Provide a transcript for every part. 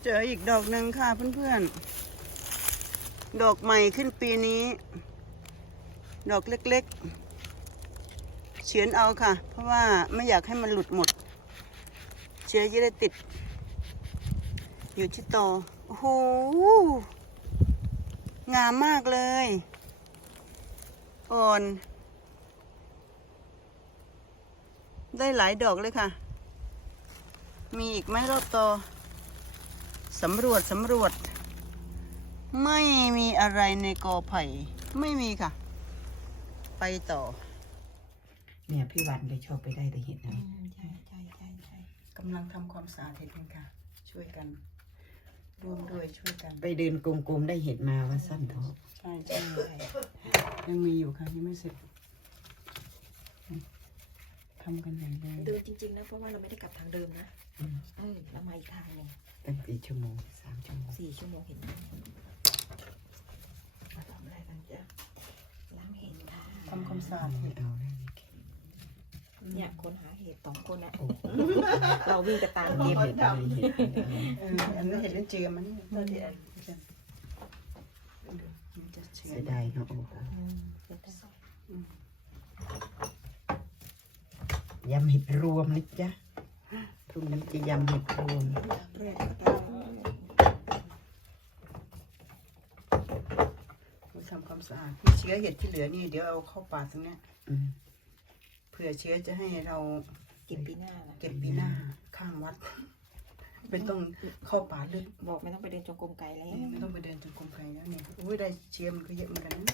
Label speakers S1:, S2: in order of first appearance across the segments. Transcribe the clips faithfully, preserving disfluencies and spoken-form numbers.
S1: เจออีกดอกหนึ่งค่ะเพื่อนๆดอกใหม่ขึ้นปีนี้ดอกเล็กๆเฉือนเอาค่ะเพราะว่าไม่อยากให้มันหลุดหมดเชื้อจะได้ติดอยู่ที่ตอโอ้โหงามมากเลยอ่อนได้หลายดอกเลยค่ะมีอีกไหมรอบตอสำรวจสำรวจไม่มีอะไรในกอไผ่ไม่มีค่ะไปต่อ
S2: เนี่ยพี่วันเลยชอบไปได้แต่เห็ดนะ
S3: ใช่ใช่ใช่ใช่
S1: กำลังทำความสะอาดเห็ดกันค่ะช่วยกันร่วมด้วยช่วยกัน
S2: ไปเดินกลมๆได้เห็ดมาว่าสั้นท้อ
S1: ใช่ใช่ยังมีอยู่ค่ะยังไม่เสร็จทำกันอย่างเดิม
S3: เดินจริงๆนะเพราะว่าเราไม่ได้กลับทางเดิมนะเออเรามาอีกทางหนึง
S2: ตั้งกี่ชั่วโมงสามชั่วโมง
S3: สี่ชั่วโมงเห็นไหมมาทำอะไรกันจ๊ะล้างเห็ดค่ะ
S1: ทำความสะอาดเห็ด
S2: เอาได้
S3: เนี่ยคนหาเห็ดสองคนนะเราวิ่งกันตาม
S2: เก็
S3: เก็
S2: บบ เห็ดอะไรเห็ด
S1: เอออันนั้นเห็ดเล่นเจียมันนี่ตัวเดียวจะเชื่อ
S2: เสียดายเนาะโอ้โหยำเห็ดรวมนะจ๊ะพรุ่งนี้จะยำเห็ดรวม
S1: ทำความสะอาดที่เชื้อเห็ดที่เหลือนี่เดี๋ยวเอาเข้าป่าตรงเนี้ยเผื่อเชื้อจะให้เรา
S3: เก็บปีหน้านะ
S1: เก็บปีหน้าข้างวัดไม่ต้องเข้าป่าลึก
S3: บอกไม่ต้องไปเดินจงกรมไกลแล้ว
S1: ไม่ต้องไปเดินจงกรมไกลแล้วเนี่ยอุ้ยได้เชื้อมันก็เยอะเหมือนกันนะ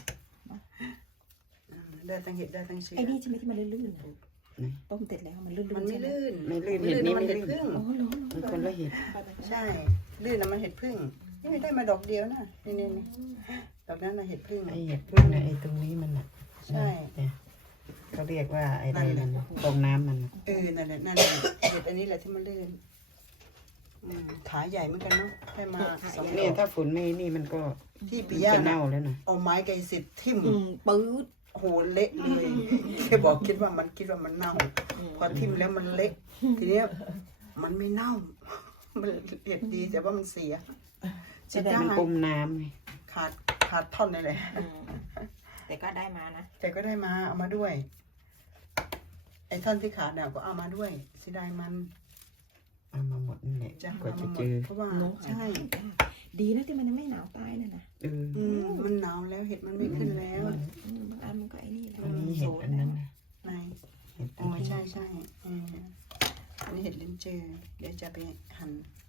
S1: ได้ตั้งเห็ดได้ตั้งเชื้อ
S3: ไอ้นี่ใช่ไหมที่มันลื่นๆต้มเสร็จแล้วมันลื่นๆ
S1: มันไม่ลื่น
S2: ไม่ลื่นเห็ดนี้ไม่ลื่น
S3: อ๋อเหรอ
S2: มันคนละเห็ด
S1: ใช่ลื่นนะมันเห็ดพึ่งนี่ได้มาดอกเดียวนะนี่นี่นี่ดอกนั้นนะเห็ดพึ่ง
S2: ไอเห็ดพึ่งนะไอตรงนี้มันอ่ะ
S1: ใช่
S2: เนี่ยเขาเรียกว่าไอ้อะไรมันตรงน้ำมัน
S1: เออนั่นแหละนั่นแหละเห็ดอันนี้แหละที่มันลื่นขาใหญ่เหมือนกันเนาะได้มาสอง
S2: เนี่ยถ้าฝนไม่นี่มันก็
S1: ที่ปิยะ
S2: เน่าแล้วนะ
S1: เอาไม้ไกรสิทธิ์ทิ่ม
S3: ปื๊ด
S1: โหเละเลยแค่บอกคิดว่ามันคิดว่ามันเน่าพอทิ่มแล้วมันเละทีเนี้ยมันไม่เน่ามันเห็ดดีแต่ว่ามันเสีย
S2: จะได้มันอมน้ำไง
S1: ขาดขาดท่อนเลยแหละ
S3: แต่ก็ได้มานะ
S1: แต่ก็ได้มาเอามาด้วยไอ้ท่อนที่ขาดเนี่ยก็เอามาด้วยเสียดายมัน
S2: เอามาหมดนี่แหละกว่าจะเจอ
S1: เพราะว่าใช่
S3: ดีนะที่มันยังไม่หนาวตายน่ะนะ
S2: เออ
S1: มันหนาวแล้วเห็ดมันไม่ขึ้นแล้ว
S3: บางอันมันก็ไอ้นี่
S2: อันนี้เห็ดอันนั้นนะ
S1: ในอ๋อใช่ใช่อันนี้เห็ดลิ้นจือเดี๋ยวจะไปหั่น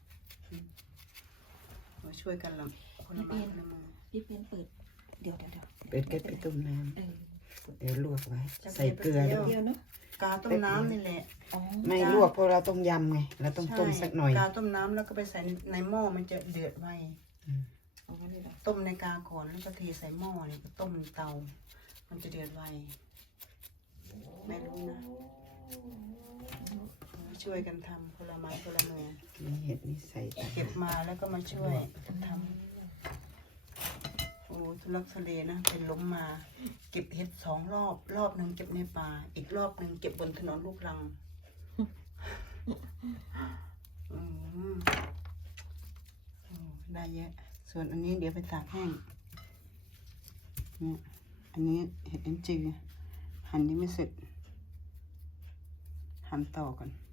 S1: มาช่วยกันละคนละไม้คนละมือ
S3: พี่เป็นเปิดเดี๋ยวเดี๋ยวเดี๋ยว
S2: เป็ดก็ไปต้มน้ำเดี๋ยวลวกไว้ใส่เกลือด้วย
S3: เดียวเนาะ
S1: กาต้มน้ำนี่แหละ
S2: ไม่ลวกเพราะเราต้องยำไงเราต้องต้มสักหน่อย
S1: กาต้มน้ำแล้วก็ไปใส่ในหม้อมันจะเดือดไวต้มในกาก่อนแล้วก็เทใส่หม้อนี่ก็ต้มเตามันจะเดือดไวไม่รู้นะช่วยกันทำคนละไม้คนละมือ
S2: นี่เห็ดนี่ใส่
S1: เก็บมาแล้วก็มาช่วยทำโอ้ทุลักทุเลนะเป็นล้มมาเก็บเห็ดสองรอบรอบหนึ่งเก็บในป่าอีกรอบหนึ่งเก็บบนถนนลูกรังได้เยอะส่วนอันนี้เดี๋ยวไปตากแห้งเนี่ยอันนี้เห็ดเอ็นจีหั่นยังไม่เสร็จหั่นต่อก่อน